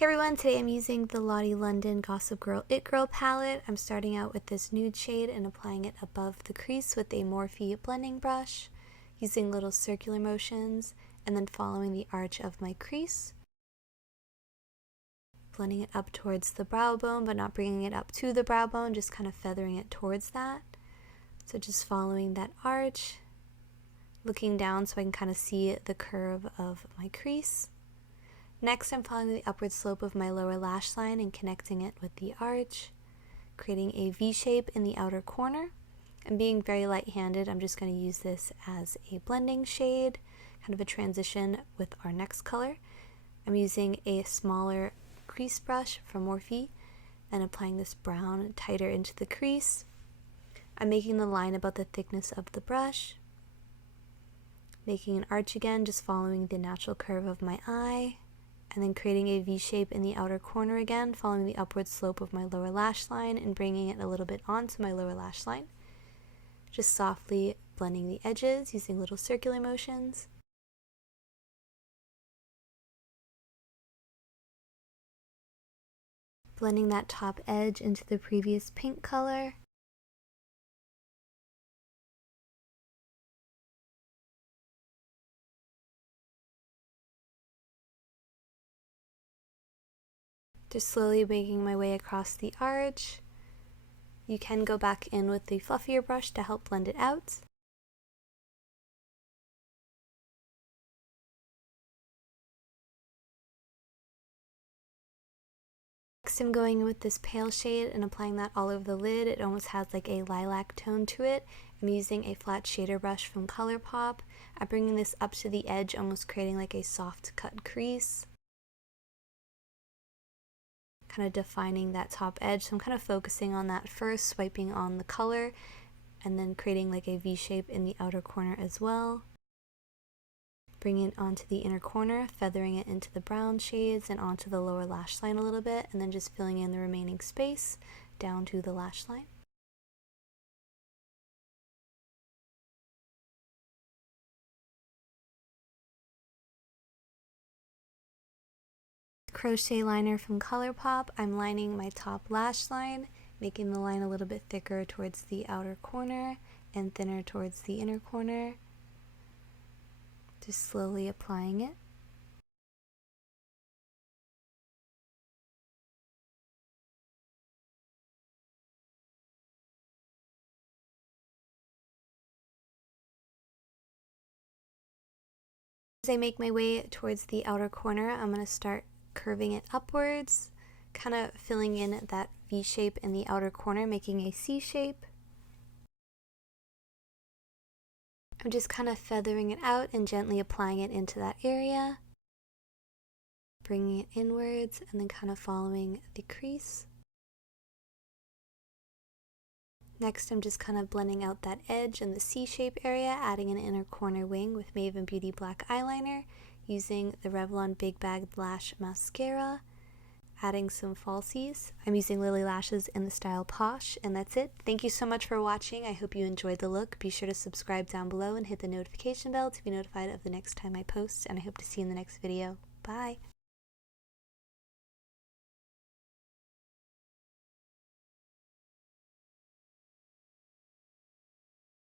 Hey everyone, today I'm using the Lottie London Gossip Girl It Girl palette. I'm starting out with this nude shade and applying it above the crease with a Morphe blending brush, using little circular motions, and then following the arch of my crease. Blending it up towards the brow bone, but not bringing it up to the brow bone, just kind of feathering it towards that. So just following that arch, looking down so I can kind of see the curve of my crease. Next, I'm following the upward slope of my lower lash line and connecting it with the arch, creating a V shape in the outer corner. And being very light-handed, I'm just going to use this as a blending shade, kind of a transition with our next color. I'm using a smaller crease brush from Morphe and applying this brown tighter into the crease. I'm making the line about the thickness of the brush, making an arch again, just following the natural curve of my eye, and then creating a V shape in the outer corner again, following the upward slope of my lower lash line and bringing it a little bit onto my lower lash line. Just softly blending the edges using little circular motions. Blending that top edge into the previous pink color. Just slowly making my way across the arch. You can go back in with the fluffier brush to help blend it out. Next, I'm going in with this pale shade and applying that all over the lid. It almost has like a lilac tone to it. I'm using a flat shader brush from ColourPop. I'm bringing this up to the edge, almost creating like a soft cut crease, kind of defining that top edge. So I'm kind of focusing on that first, swiping on the color, and then creating like a V shape in the outer corner as well. Bringing it onto the inner corner, feathering it into the brown shades and onto the lower lash line a little bit, and then just filling in the remaining space down to the lash line. Crochet liner from ColourPop. I'm lining my top lash line, making the line a little bit thicker towards the outer corner and thinner towards the inner corner. Just slowly applying it. As I make my way towards the outer corner, I'm going to start curving it upwards, kind of filling in that V shape in the outer corner, making a C shape. I'm just kind of feathering it out and gently applying it into that area, bringing it inwards and then kind of following the crease. Next, I'm just kind of blending out that edge in the C-shape area, adding an inner corner wing with Maven Beauty black eyeliner, using the Revlon Big Bag Lash Mascara, adding some falsies. I'm using Lilly lashes in the style Posh, and that's it. Thank you so much for watching. I hope you enjoyed the look. Be sure to subscribe down below and hit the notification bell to be notified of the next time I post, and I hope to see you in the next video. Bye!